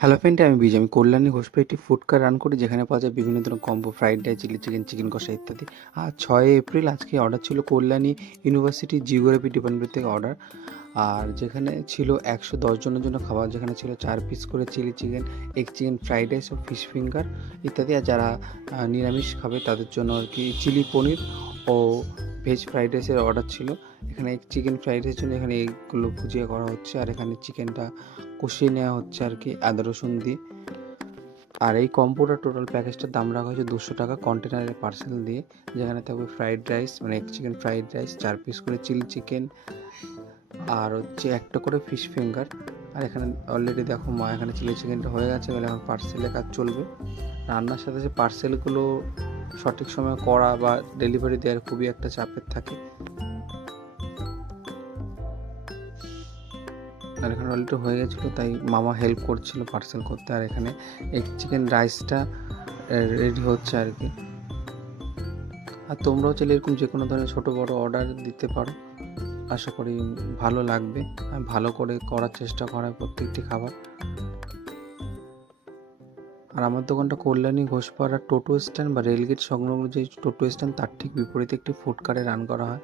Hello friend, আমি বিজয়। আমি কল্যাণী ঘোষপে একটি ফুড কার্ট রান করি, যেখানে পাওয়া যায় বিভিন্ন ধরনের combo, fried rice, chilli chicken, chicken কষা ইত্যাদি। আর 6 এপ্রিল আজকে অর্ডার ছিল কল্যাণী ইউনিভার্সিটি জিওগ্রাফি ডিপার্টমেন্ট থেকে অর্ডার। আর যেখানে ছিল 110 জনের জন্য খাবার, যেখানে ছিল 4 পিস করে chilli chicken, egg chicken, fried rice ও ফিশ ফিঙ্গার ইত্যাদি। আর যারা নিরামিষ খাবে তাদের জন্য আর কি চিলি পনির ও ভেজ ফ্রাইড রাইসের অর্ডার ছিল। এখানে চিকেন ফ্রাইড রাইসের জন্য এখানে এগুলো ভুজিয়া করা হচ্ছে, আর এখানে চিকেনটা কষিয়ে নেওয়া হচ্ছে আর কি আদা রসুন দিয়ে। আর এই কম্বোটার টোটাল প্যাকেজটার দাম রাখা হয়েছে 200 টাকা কন্টেনারে পার্সেল দিয়ে, যেখানে থাকবে ফ্রাইড রাইস মানে এক চিকেন ফ্রাইড রাইস, 4 পিস করে চিলি চিকেন, আর হচ্ছে একটা করে ফিশ ফিঙ্গার। আর এখানে অলরেডি দেখো মা এখানে চিলি চিকেনটা হয়ে গেছে বলে এখন পার্সেলের কাজ চলবে। রান্নার সাথে যে পার্সেলগুলো সঠিক সময়ে করা বা ডেলিভারি দেওয়ার খুবই একটা চাপের থাকে। আর এখানে অলরেডি হয়ে গেছিলো, তাই মামা হেল্প করছিল পার্সেল করতে। আর এখানে এগ চিকেন রাইসটা রেডি হচ্ছে আর কি। আর তোমরাও চাইলে এরকম যে কোনো ধরনের ছোটো বড়ো অর্ডার দিতে পারো, আশা করি ভালো লাগবে। আমি ভালো করে করার চেষ্টা করা হয় প্রত্যেকটি খাবার। আর আমার দোকানটা কল্যাণী ঘোষপাড়া টোটো স্ট্যান্ড বা রেলগেট সংলগ্ন যে টোটো স্ট্যান্ড, তার ঠিক বিপরীতে একটি ফুড কার্টে রান করা হয়।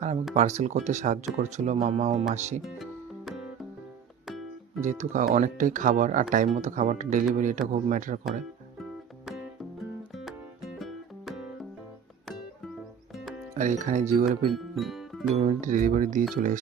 আর আমাকে পার্সেল করতে সাহায্য করছিল মামা ও মাসি, যেহেতু অনেকটাই খাবার আর টাইম মতো খাবারটা ডেলিভারি, এটা খুব ম্যাটার করে। আর এখানে জিওগ্রাফি ডেলিভারি দিয়ে চলে এসেছে।